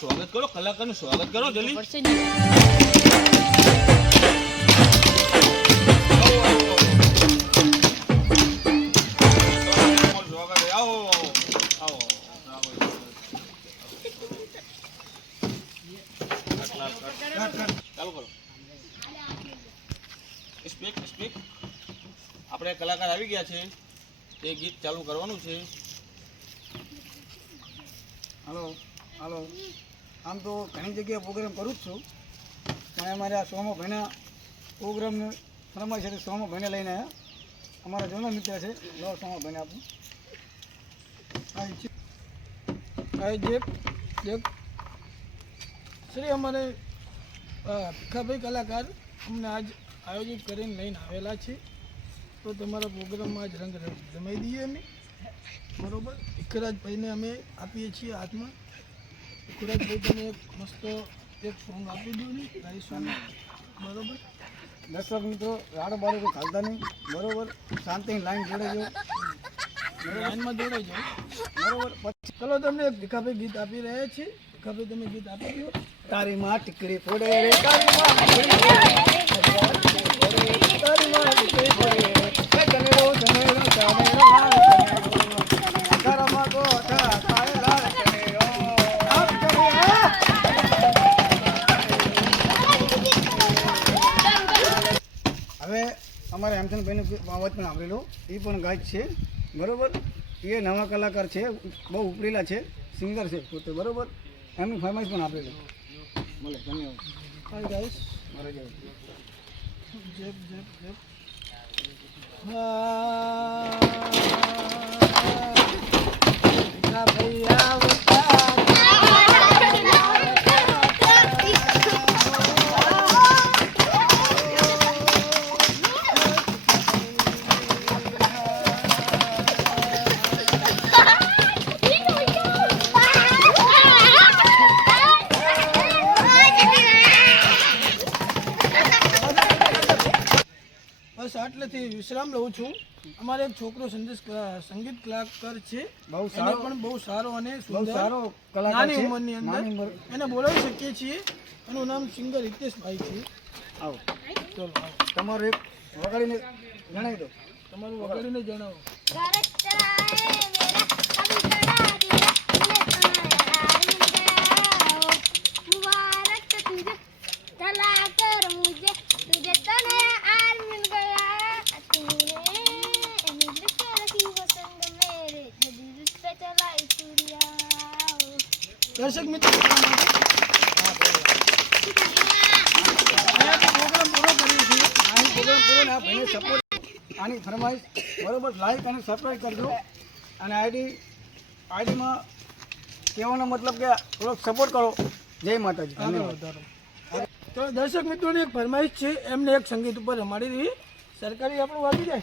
સ્વાગત કરો, કલાકારનું સ્વાગત કરો જલ્દી. ચાલુ કરો. સ્પીક. આપણે કલાકાર આવી ગયા છે, તે ગીત ચાલુ કરવાનું છે. હાલો. આમ તો ઘણી જગ્યાએ પ્રોગ્રામ કરું જ છું, પણ અમારે આ સોમો ભાઈના પ્રોગ્રામનું ફરમાઈશ છે. સોમો ભાઈને લઈને આવ્યા. અમારા જૂનો મિત્ર છે. લો સોમો ભાઈને આપું. શ્રી અમારે ભીખાભાઈ કલાકાર અમને આજ આયોજિત કરીને લઈને આવેલા છે, તો તમારા પ્રોગ્રામમાં જ રંગ જમાઈ દઈએ અમે. બરાબર. ભીખરાજભાઈને અમે આપીએ છીએ હાથમાં. ભીખરાજભાઈ તમે એક મસ્ત એક સોંગ આપી દો ને, ગાઈશું. બરાબર. દર્શક મિત્રો રાડો બારો કોઈ ખાલતા નહીં. બરાબર. શાંતિની લાઈન જોડાઈ જાઓ. લાઈનમાં જોડાઈ જાઓ. બરાબર. પછી ચલો તમને એક ભીખાભાઈ ગીત આપી રહ્યા છીએ. ભીખાભાઈ તમે ગીત આપી દો. તારી માં ટીકડી ફોડે રે, તારી માં ટીકડી ફોડે રે, તારી માં ટીકડી ફોડે રે, કનેરો ઘરમાં ગોઠા થાય લાલ કનેરો. હવે અમારે હેમચંદભાઈનું અવાજ પણ સાંભળી લો. એ પણ ગાયક છે. બરાબર. એ નવા કલાકાર છે, બહુ ઉપડેલા છે, સિંગર છે પોતે. બરાબર. એમની ફરમાઈશ પણ આપેલી. બોલે ધન્યવાદ. Hi guys. મારે જય ભીખાભાઈ આવતા બસ આટલેથી વિશ્રામ લઉં છું. અમારે એક છોકરો સંગીત કલાકાર છે, બહુ એને સારો પણ બહુ સારો અને બહુ સુંદર સારો કલાકાર નાની છે. ઉંમરની નાની અંદર ઉંમર. એને બોલાવી શકીએ છીએ. એનું નામ સિંગર હિતેશભાઈ છે. આવો ચલો તમારું એક વગાડીને જણાવી દો. તમારું વગાડીને જણાવો. દર્શક મિત્રો પ્રોગ્રામ પૂરો કરીએ છીએ. આની પ્રોગ્રામ પૂરો ને આ ભાઈને સપોર્ટ, આની ફરમાઈશ બરોબર લાઈક અને સબસ્ક્રાઈબ કરજો. અને આઈડીમાં કહેવાનો મતલબ કે થોડોક સપોર્ટ કરો. જય માતાજી. ધન્યવાદ. તો દર્શક મિત્રોની એક ફરમાઈશ છે, એમને એક સંગીત ઉપર રમાડી રહી. સરકારી આપણું વાગી જાય.